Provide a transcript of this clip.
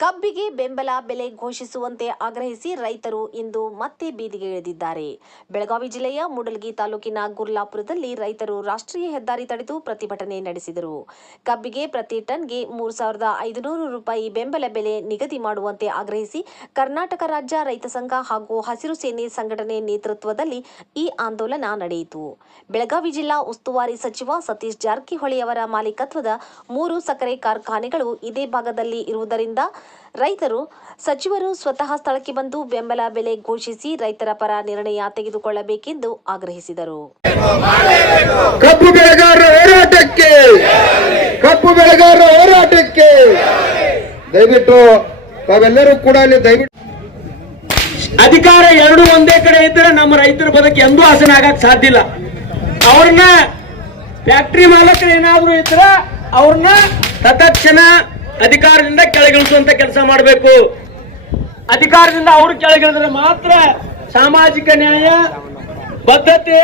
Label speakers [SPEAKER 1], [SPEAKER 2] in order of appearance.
[SPEAKER 1] ಕಬ್ಬಿಗೆ ಬೆಂಬಲ ಬೆಲೆ ಘೋಷಿಸುವಂತೆ ಆಗ್ರಹಿಸಿ ರೈತರು ಇಂದು ಮತ್ತೆ ಬೀದಿಗೆ ಇಳಿದಿದ್ದಾರೆ. ಬೆಳಗಾವಿ ಜಿಲ್ಲೆಯ ಮೂಡಲಗಿ ತಾಲೂಕಿನ ಗುರ್ಲಾಪುರದಲ್ಲಿ ರೈತರು ರಾಷ್ಟ್ರೀಯ ಹೆದ್ದಾರಿ ತಡೆದು ಪ್ರತಿಭಟನೆ ನಡೆಸಿದರು. ಕಬ್ಬಿಗೆ ಪ್ರತಿ ಟನ್ಗೆ ಮೂರು ಸಾವಿರದ ಐದುನೂರು ರೂಪಾಯಿ ಬೆಂಬಲ ಬೆಲೆ ನಿಗದಿ ಮಾಡುವಂತೆ ಆಗ್ರಹಿಸಿ ಕರ್ನಾಟಕ ರಾಜ್ಯ ರೈತ ಸಂಘ ಹಾಗೂ ಹಸಿರು ಸೇನೆ ಸಂಘಟನೆ ನೇತೃತ್ವದಲ್ಲಿ ಈ ಆಂದೋಲನ ನಡೆಯಿತು. ಬೆಳಗಾವಿ ಜಿಲ್ಲಾ ಉಸ್ತುವಾರಿ ಸಚಿವ ಸತೀಶ್ ಜಾರಕಿಹೊಳಿ ಅವರ ಮಾಲೀಕತ್ವದ ಮೂರು ಸಕ್ಕರೆ ಕಾರ್ಖಾನೆಗಳು ಇದೇ ಭಾಗದಲ್ಲಿ ಇರುವುದರಿಂದ ರೈತರು ಸಚಿವರು ಸ್ವತಃ ಸ್ಥಳಕ್ಕೆ ಬಂದು ಬೆಂಬಲ ಬೆಲೆ ಘೋಷಿಸಿ ರೈತರ ಪರ ನಿರ್ಣಯ ತೆಗೆದುಕೊಳ್ಳಬೇಕೆಂದು ಆಗ್ರಹಿಸಿದರು.
[SPEAKER 2] ಕಬ್ಬು ಬೆಳೆಗಾರರ ಹೋರಾಟಕ್ಕೆ ಕಬ್ಬು ಬೆಳೆಗಾರರ ಹೋರಾಟಕ್ಕೆ ದಯವಿಟ್ಟು ತಾವೆಲ್ಲರೂ ಕೂಡ ಅಲ್ಲಿ ದಯವಿಟ್ಟು.
[SPEAKER 3] ಅಧಿಕಾರ ಎರಡು ಒಂದೇ ಕಡೆ ಇದ್ರೆ ನಮ್ಮ ರೈತರ ಬದುಕು ಎಂದೂ ಆಸನ ಆಗಕ್ ಸಾಧ್ಯ ಇಲ್ಲ. ಅವ್ರನ್ನ ಫ್ಯಾಕ್ಟ್ರಿ ಮಾಲಕರು ಏನಾದ್ರು ಇದ್ರ ಅವ್ರನ್ನ ತತ್ಕ್ಷಣ ಅಧಿಕಾರದಿಂದ ಕೆಳಗಿಳಿಸುವಂತ ಕೆಲಸ ಮಾಡಬೇಕು. ಅಧಿಕಾರದಿಂದ ಅವರು ಕೆಳಗಿಳಿದ್ರೆ ಮಾತ್ರ ಸಾಮಾಜಿಕ ನ್ಯಾಯ ಬದ್ಧತೆ